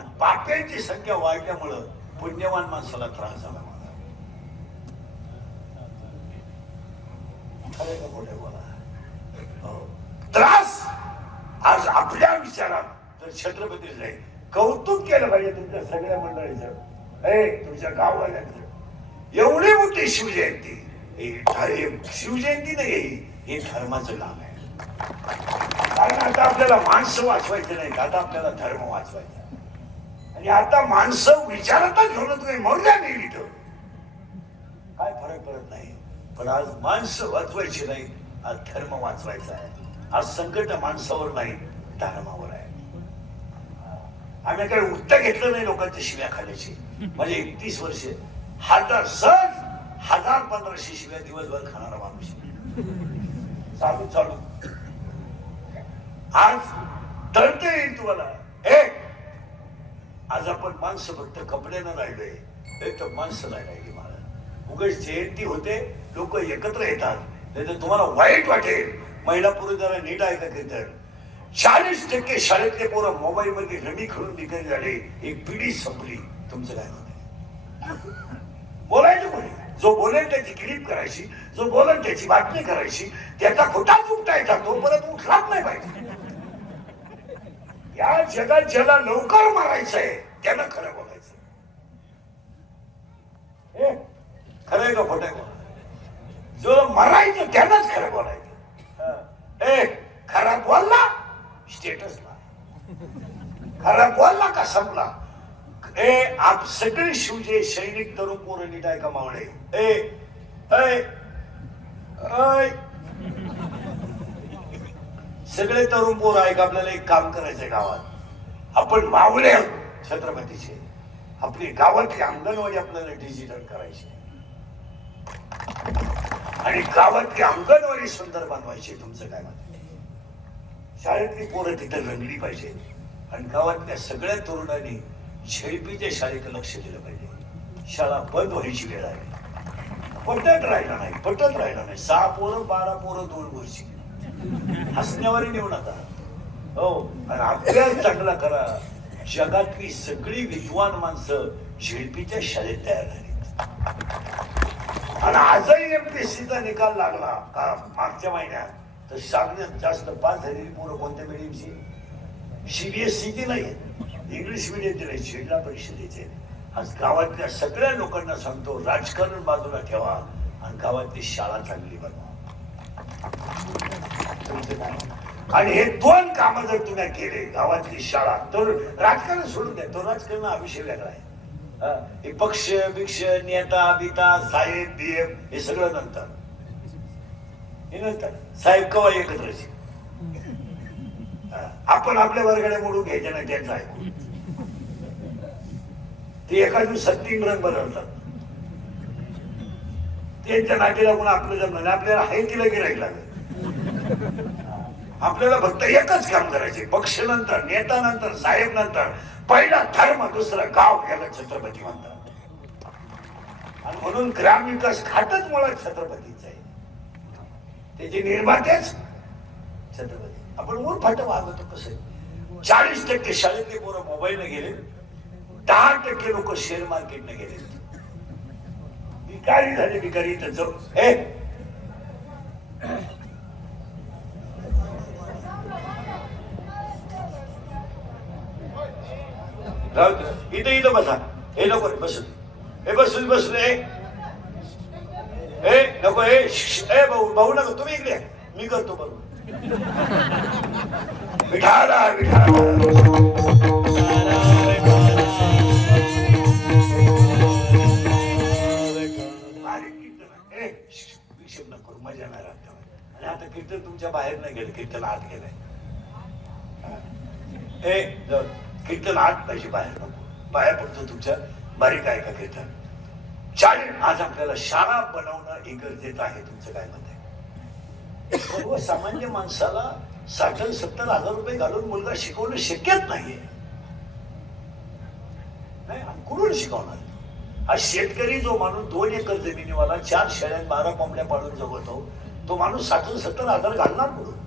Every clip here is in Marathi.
आणि पाप्यांची संख्या वाढल्यामुळं पुण्यवान माणसाला त्रास झाला. त्रास आज आपल्या विचारात तर छत्रपती नाही. कौतुक केलं पाहिजे तुमच्या सगळ्या मंडळीचं, तुमच्या गाववाल्यांचं. एवढी मोठी शिवजयंती, शिवजयंती नाही, हे धर्माचं काम आहे. कारण आता आपल्याला माणसं वाचवायचं नाही, आता आपल्याला धर्म वाचवायचा. आणि आता माणसं विचारातच घेऊन तुम्ही मौल्या नाही इथं काय फरक पडत नाही. पण आज माणसं वाचवायची नाही, आज धर्म वाचवायचा आहे. आज संकट माणसावर नाही, धर्मावर आहे. आम्ही काही उत्तर घेतलं नाही लोकांच्या शिव्या खाण्याची. म्हणजे 31 वर्ष सहज 1000-1500 शिव्या दिवसभर खाणारा माणूस चालू चालू. आज तळते येईल तुम्हाला. आज आपण माणसं फक्त कपड्यानं राहिलोय, एक तर माणसं नाही राहिली. मला उगाच जयंती होते, लोक एकत्र येतात, नाही तर तुम्हाला वाईट वाटेल. महिला पुरुष जरा नीट ऐका की तर 40% शाळेतले पोरं मोबाईल मध्ये रमी खेळून निघून झाले. एक पिढी संपली. तुमचं काय मत? बोलायचं कोणी? जो बोलेल त्याची क्लिप करायची, जो बोलेल त्याची बातमी करायची. त्याचा खोटा चुकटायचा, तो परत उठलाच नाही पाहिजे. या जगात ज्याला लवकर मारायचंय त्यानं खरं बोलायचं. खरंय का खोटं? जो मरायचं त्यानंच खरं बोलायचं. खरा बोलला स्टेटसला, खरा बोलला का संपला. आप सगळे शिवजे सैनिक तरुण पोरं नीट आहे का मावळे? सगळे तरुण पोरं आहे का? आपल्याला एक काम करायचंय गावात. आपण मावळे छत्रपतीचे, आपली गावातली अंगणवाडी आपल्याला डिजिटल करायची आणि गावातली अंगणवाडी सुंदर बनवायची. तुमचं काय मत? शाळेतली पोरं तिथे रंगली पाहिजे आणि गावातल्या सगळ्या तरुणांनी झेडपीच्या शाळेकडे लक्ष दिलं पाहिजे. शाळा बंद व्हायची वेळ आहे. पटत राहिला नाही, पटत राहिला नाही. 6 पोरं 12 पोरं 2 वर्षी हसण्यावर नेऊ नका. हो, आणि अभ्यास चांगला करा. जगातली सगळी विद्वान माणसं झेडपीच्या शाळेत तयार झाली. आणि आजही MPSCचा निकाल लागला का मागच्या महिन्यात, तर सगळ्यात जास्त पास झालेली पोरं कोणत्या मिडियमची? CBSE नाही, इंग्लिश मिडियमची नाही, जिल्हा परिषदेचे. आज गावातल्या सगळ्या लोकांना सांगतो, राजकारण बाजूला ठेवा आणि गावातली शाळा चांगली बनवा. आणि हे 2 कामं जर तुम्ही केले, गावातली शाळा, तर राजकारण सोडून द्या. तो राजकारण हा विषय वेगळा आहे. हे पक्ष बिक्ष, नेता बिता, साहेब BM हे सगळं नंतर. हे नंतर साहेब कवा एकत्रच. आपण आपल्या वर्गाने मोडून घ्यायचे नाही, त्यांचं ऐकून. ते एका दिवसात 3 रंग बदलतात. त्यांच्या नाटी लागून आपलं जमलं नाही. आपल्याला आहे तिला गिराईक लागेल. आपल्याला फक्त एकच काम करायचे. पक्ष नंतर, नेता नंतर, साहेब नंतर. पहिला धर्म, दुसरं गाव, याला छत्रपती म्हणतात. आणि म्हणून ग्रामविकास खातच मुळात छत्रपतीच आहे. त्याचे निर्मातेच छत्रपती. आपण उरफाट वागतो कसं? 40% शाळेतले पोरं मोबाईलने गेले, 10% लोक शेअर मार्केटने गेले. भिकारी झाले. भिकारी तर जाऊ इथं बसा. हे नको बसू, हे बसू बसले. हे नको, हे भाऊ नको, तुम्ही इकडे मी करतो बरोबर. विठाला विठाला मजा नाही राहत. आणि आता कीर्तन तुमच्या बाहेर नाही गेलं, कीर्तन आत गेलंय. कीर्तन आत पाहिजे, बाहेर नको. बाहेर पडतो तुमच्या बारीक आहे का कीर्तन? आज आपल्याला शाळा बनवणं हे गरजेचं आहे. तुमचं काय मत आहे? सर्वसामान्य माणसाला 60-70 हजार रुपये घालून मुलगा शिकवणं शक्यच नाहीये. कुठून शिकवणार? हा शेतकरी जो माणूस 2 एकर जमिनीवाला 4 शेळ्या 12 कोंबड्या पाळून जगतो, तो माणूस 60-70 हजार घालणार कुठून?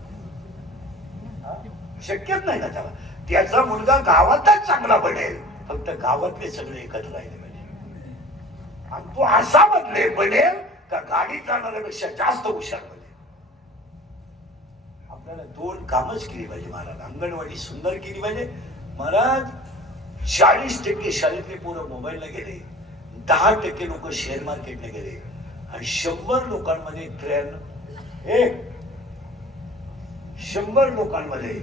शक्यच नाही ना त्याला. त्याचा मुलगा गावातच चांगला बनेल, फक्त गावातले सगळे एकत्र राहिले पाहिजे. आणि तो असा बनेल का गाडी चालवण्यापेक्षा जास्त हुशार बनेल. आपल्याला 2 कामच केली पाहिजे महाराज. अंगणवाडी सुंदर केली पाहिजे महाराज. 40% शाळेतले पोरं मोबाईलला गेले, 10% लोक शेअर मार्केटला गेले, आणि 100 लोकांमध्ये 100 लोकांमध्ये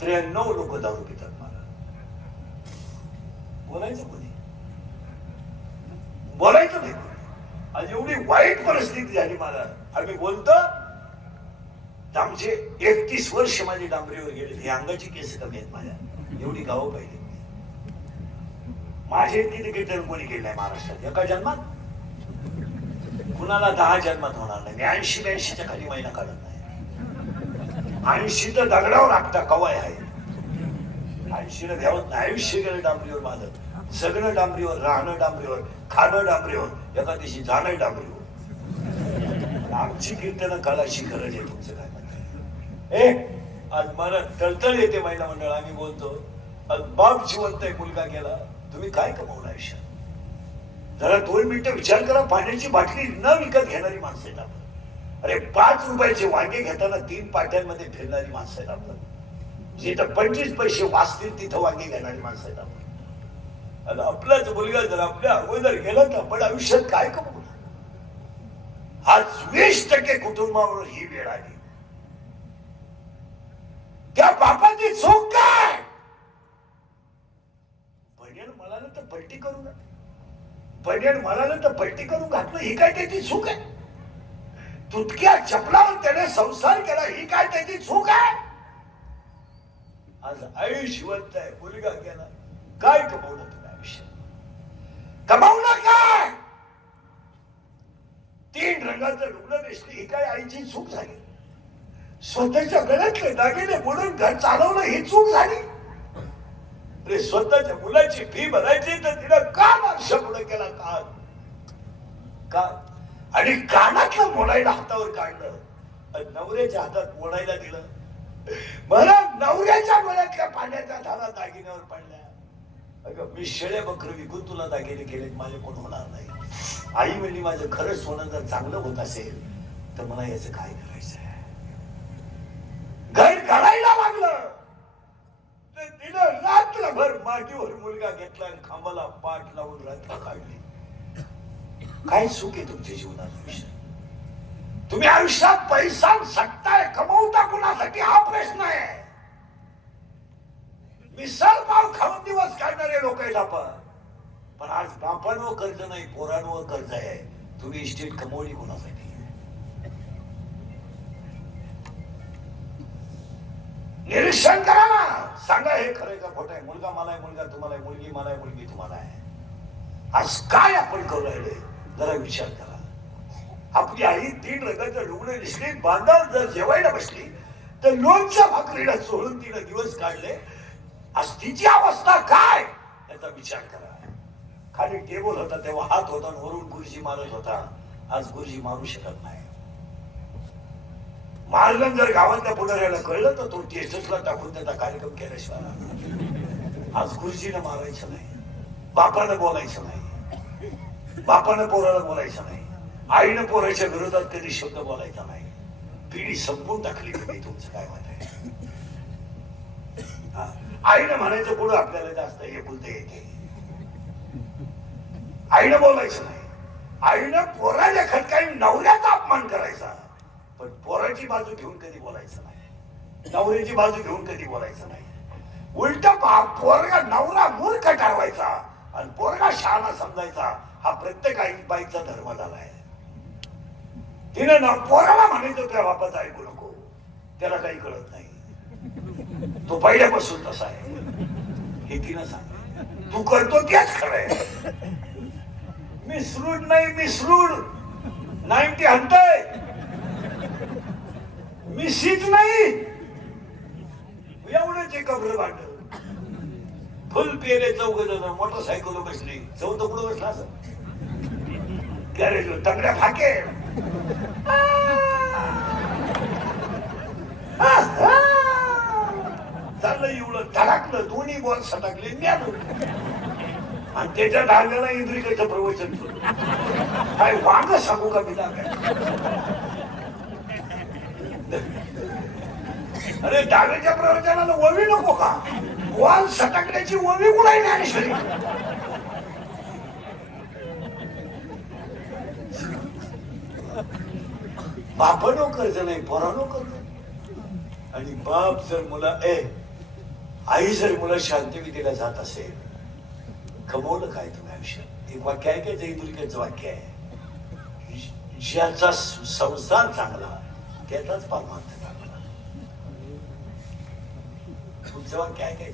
93 लोक दारू पितात. महाराज बोलायचं कोणी? बोलायचं नाही. आज एवढी वाईट परिस्थिती झाली महाराज. आम्ही बोलतो, आमचे 31 वर्ष माझी डांबरीवर गेले, हे अंगाची केस कमी आहेत माझ्या. एवढी गावं पाहिजे. माझे इतकी कीर्तन कोणी केलं नाही महाराष्ट्रात एका जन्मात. कुणाला 10 जन्मात होणार नाही. 80-82च्या खाली महिना काढत नाही. 80 तर दगडावर लागता कवाय आहे. 80 घ्यावत नाही. आयुष्य गेलं डांबरीवर माझं. सगळं डांबरीवर, राहणं डांबरीवर, खाणं डांबरीवर, एका दिवशी जाणं डांबरीवर. आमची कीर्तन काळाची गरज आहे. तुमचं काय म्हणताय? आज मला तळतळ येते महिला मंडळ. आम्ही बोलतो बाप जिवंत आहे, मुलगा गेला, तुम्ही काय कमवलं आयुष्यात? जरा 2 मिनिटं विचार करा. पाण्याची बाटली न विकत घेणारी माणसं आहेत आपण. अरे 5 रुपयाचे वांगे घेताना 3 पाट्यांमध्ये फिरणारी माणसं आहेत आपण. जिथं 25 पैसे वाचतील तिथं वांगे घेणारी माणसं आहेत आपण. आणि आपलाच मुलगा जर आपल्या अगोदर गेला तर आपण आयुष्यात काय कमवलं? आज 20% कुटुंबावर ही वेळ आली. त्या बापाची चूक काय? बनेल म्हणाल तर पलटी करू नका. बनेल म्हणाल तर पलटी करून घातलं, ही काय त्याची चूक आहे? तुटक्या चपलावर त्याने संसार केला, ही काय त्याची चूक आहे? आज आयुष्यवंत आहे, मुलगा गेला, काय कमवलं तुम्ही आयुष्यात? कमावलं काय? 3 रंगाचं लुगडं नेसली, ही काय आईची चूक झाली? स्वतःच्या गळ्यातले दागिने म्हणून घर चालवलं, ही चूक झाली? अरे स्वतःच्या मुलाची फी भरायची तर तिला का मागशा पुढे केला? का? आणि कानातलं मोडायला हातावर काढलं, नवऱ्याच्या हातात मोडायला दिलं. मला नवऱ्याच्या गळ्यातल्या पाण्याच्या धारा दागिन्यावर पडल्या. अगं मी शेळे बकरं विकून तुला दागिने केले, माझे कोण होणार नाही. आई म्हणली माझं खरंच सोनं जर चांगलं होत असेल तर मला याचं काय करायचं? घर घालायला लागलं तर तिनं रात्रभर माटीवर मुलगा घेतला आणि खांबाला पाठ लावून रात्र काढली. काय चूक आहे तुमच्या जीवनात? तुम्ही आयुष्यात पैसा सत्ताय कमवता कुणासाठी हा प्रश्न आहे. मिसळ पाव खाऊन दिवस काढणारे लोक आहेत आपण. पण आज बापांवर कर्ज नाही, पोरांवर कर्ज आहे. तुम्ही इस्टेट कमवली कुणासाठी? निरीक्षण करा ना, सांगा हे खरं का खोटं आहे. मुलगा मला आहे, मुलगा तुम्हाला आहे, मुलगी मला आहे, मुलगी तुम्हाला आहे. आज काय आपण करू राहिले जरा विचार करा. आपली आई 3 रंगाचं लुगडं दिसली, बांधावर जर जेवायला बसली तर लोणच्या भाकरीला सोडून तिने दिवस काढले. आज तिची अवस्था काय याचा विचार करा. खाली टेबल होता तेव्हा हात होता, वरून गुरुजी मारत होता. आज गुरुजी मारू शकत नाही. मारलं जर गावातल्या पुढाऱ्याला कळलं तर तो टेस्टला टाकून त्याचा कार्यक्रम केल्याशिवाय. आज गुरुजीनं मारायचं नाही, बापानं बोलायचं नाही, बापानं पोराला बोलायचं नाही, आईनं पोराच्या विरोधात कधी शब्द बोलायचा नाही. पिढी संपून टाकली तुम्ही. तुमचं काय मत आहे? आईनं म्हणायचं पुढं आपल्याला जास्त हे बोलता येते. आईनं बोलायचं नाही. आईनं पोराच्या खटकाई नवऱ्याचा अपमान करायचा, पण पोराची बाजू घेऊन कधी बोलायचं नाही, नवऱ्याची बाजू घेऊन कधी बोलायचं नाही. उलट पोरगा नवरा मूर्ख ठरवायचा आणि पोरगा शहाणा समजायचा. हा प्रत्येक आई बाईचा धर्म झालाय. तिने ना पोराला म्हणायचं त्या बापाचं ऐकू नको, त्याला काही कळत नाही, तो पहिल्यापासून तसा आहे हे तिनं सांग. तू करतो तेच खरंय. मिसरूड नाही, मिसरूड 90 हंतय, मिशीच नाही. एवढंच एक कपडे भांड फुल पेरे 4 जण मोटरसायकल बसली. 4थं कुठं बसला असं गॅरेज तगड्या फाके. चाललं एवढं धडकलं, दोन्ही बॉल सटकले न्यालो. आणि त्याच्या धाग्याला इंद्रिकेचं प्रवचन केलं. काय वांग सांगू का मी काय? अरे डाव्याच्या प्रवचनाला ववी नको का? बॉल सटकण्याची ववी कुणाही ज्ञानेश्वरी. बापानो कर्ज नाही, पोरानो कर्ज. आणि बाप जर मुला आई जर मुला शांतविधीला जात असेल, कमवलं काय तुम्ही आयुष्यात? एक वाक्य आहे का जयदुर्गेचं वाक्य आहे, ज्याचा संसार चांगला त्याचाच परमार्थ चांगला. तुमचं वाक्य आहे काय?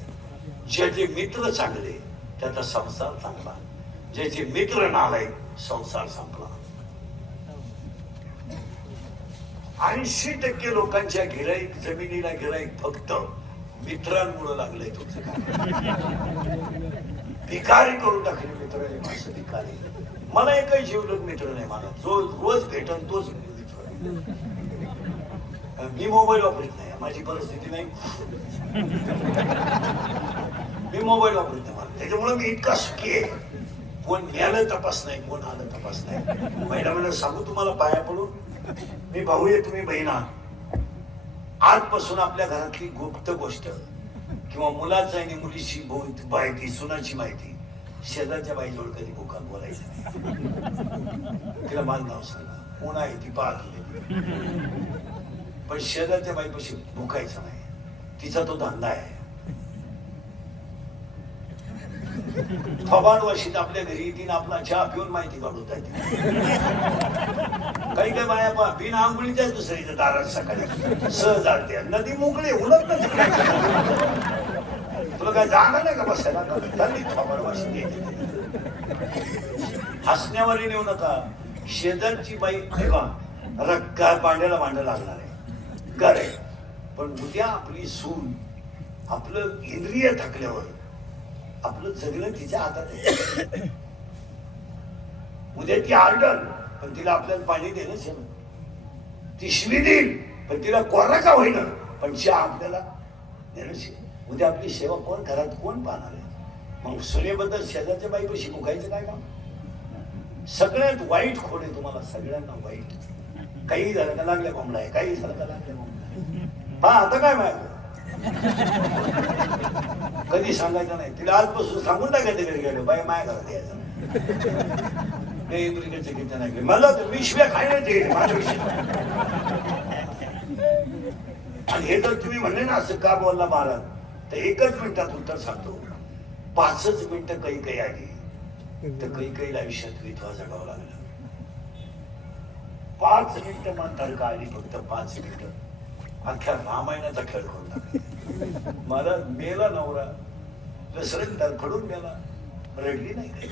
ज्याचे मित्र चांगले त्याचा संसार चांगला, ज्याचे मित्र नालायक संसार संपला. 80% लोकांच्या गिराईक जमिनीला गिराईक फक्त मित्रांमुळे लागलंय. तुमचं काय? भिकारी करून टाकले मित्र. माणसं भिकारी. मला एकही जीवलग मित्र नाही. मला जो रोज भेटन तोच मित्र. मी मोबाईल वापरत नाही, माझी परिस्थिती नाही. मी मोबाईल वापरत नाही मला, त्याच्यामुळे मी इतका सुखी आहे. कोण न्यायला तपास नाही, कोण आलं तपास नाही. महिला म्हणून सांगू तुम्हाला पाया पडून, मी भाऊ आहे, तुम्ही बहिणा. आजपासून आपल्या घरातली गुप्त गोष्ट किंवा मुलाचं आणि मुलीची माहिती, सुनाची माहिती शेजारच्या बाईजवळ कधी मुखात बोलायचं. तिला माझं नाव सांगा, कोण आहे ती पाहत. पण शेजारच्या बाईपाशी भुकायचं नाही. तिचा तो धंदा आहे. थोबाड वर्षीत आपल्या घरी येतील, आपला चहा पिऊन माहिती काढून काही काही बाया पा बिन आंघोळीच्याच दुसरीच्या दारात सकाळी सहज आलते. नदी मोकळी उलट नाही. तुला काय जागा नाही का बसायला? थोबाड वर्षी हसण्यावर नेऊ नका. शेजारची बाई रक्का भांड्याला भांडं लागणार आहे, करे. पण उद्या आपली सून, आपलं इंद्रिय थकल्यावर आपलं जगणं तिच्या हातात आहे. उद्या ती आरडल पण तिला आपल्याला पाणी देणंच आहे. ती शिवी देईल पण तिला कोरा का होईना, पण चहा आपल्याला देणंच आहे. उद्या आपली सेवा कोण, घरात कोण पाहणार आहे? मग सुनेबद्दल शेजारच्या बाईपाशी मुकायचं काय काम? सगळ्यात वाईट खोड आहे तुम्हाला, सगळ्यांना वाईट. काही झालं का लागल्या कोंबडा आहे, काही झालं का लागल्या कोंबडा. हा आता काय माहिती कधी सांगायचं नाही. तिला आजपासून सांगून टाकायचं घरी गेलो, बाई माया घरात यायचं नाही. मला तर मी शिव्या खायला माझ्या विषय. आणि हे जर तुम्ही म्हणले ना असं का बोलला महाराज, तर एकच मिनिटात उत्तर सांगतो. 5च मिनिटं काही काही आली तर काही काही आयुष्यात विधवा जगावं लागलं. 5 मिनिटं म्हणतात का आली, फक्त 5 मिनिटं अख्ख्या रामायणाचा खेळ करून टाकला. मला मेला नवरा लसरण फडून मेला, रडली नाही काही,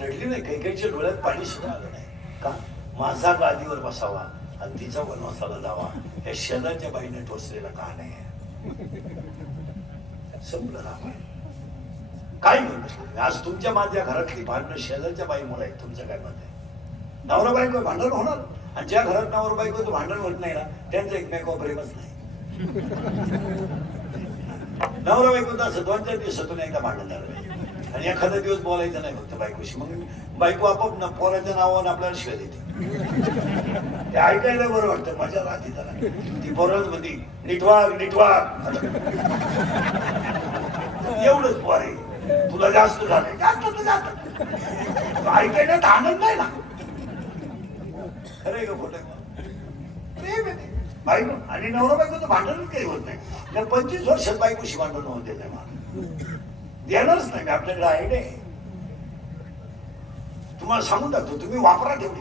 रडली नाही. काही काहीच्या डोळ्यात पाणी सुद्धा आलं नाही. का? माझा गादीवर बसावा आणि तिचा वनवासाला जावा, या शेजारच्या बाईने टोचलेला का नाही. संपलं रामायण. काय म्हणतो आज तुमच्या माझ्या घरातली भांडणं शेजारच्या बाईमुळे आहेत. तुमचं काय मत आहे? नवरा बायको भांडण होणार, आणि ज्या घरात नवरा बायकोचं भांडण होत नाही ना त्यांचं एकमेकावर प्रेमच नाही. नवरा बायकोचं असं 2-4 दिवसातून एकदा भांडण झालं आणि एखादा दिवस बोलायचं नाही फक्त बायकोशी. मग बायको आपोआप ना पोराच्या नावावर आपल्याला शिवाय देते. ते ऐकायला बरं वाटतं, मजा राहते त्याला. ती पोराच मध्ये निटवाग निटवाग एवढंच पोर आहे. तुला जास्त झालं, जास्त तर जास्त ऐकायला आनंद नाही ना. खरंय का खोटं? प्रेम आहे बायको आणि नवरा बायकोचं भांडणच काही होत नाही. 25 वर्षात बायकोशी भांडण होत नाही. मला देणारच नाही. आपल्याकडे आयडिया आहे, तुम्हाला सांगून टाकतो, तुम्ही वापरा तेवढी.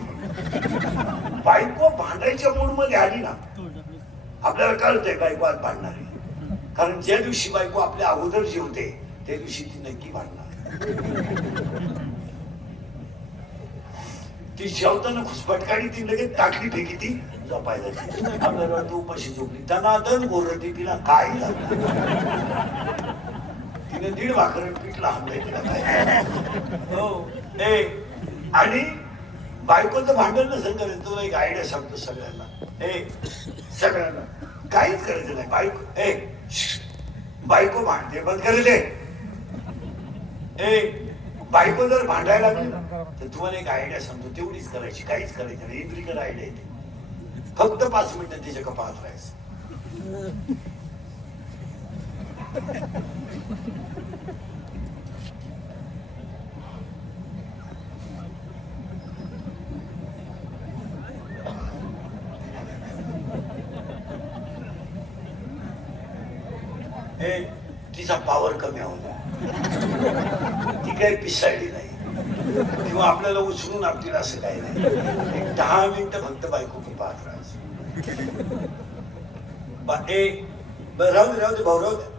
बायको भांडायच्या मूड मध्ये आली ना आपल्याला कळतंय बायको आज भांडणार आहे. कारण ज्या दिवशी बायको आपल्या अगोदर जेवते त्या दिवशी ती नक्की भांडणार. ती जेवताना खुसपटकाडी ती लगेच टाकली फेकी ती झोपायला. आपल्याला तू उपाशी झोपली, त्यांना दन बोलती, तिला काय लागलं. तिने 1.5 भाकर पिठला आणलंय तिला काय. हो आणि बायकोचं भांडण नसेल करायचं. तुला एक आयडिया सांगतो सगळ्यांना. सगळ्यांना काहीच करायचं नाही. बायको बायको भांडते बंद कर दे. ए बायको जर भांडायला लागली ना तर तुम्हाला एक आयडिया सांगतो, तेवढीच करायची, काहीच करायचं नाही. इंद्रिकर आयडिया येते. फक्त 5 मिनिटं तिच्या कपाळात राहायचं. तिचा पॉवर कमी होता, ती काही पिसाळली नाही किंवा आपल्याला उचलून आपल्याला असं काही नाही. 10 मिनिटं फक्त बायको पाहत राहायचं. राहू दे भाऊ, राहू दे.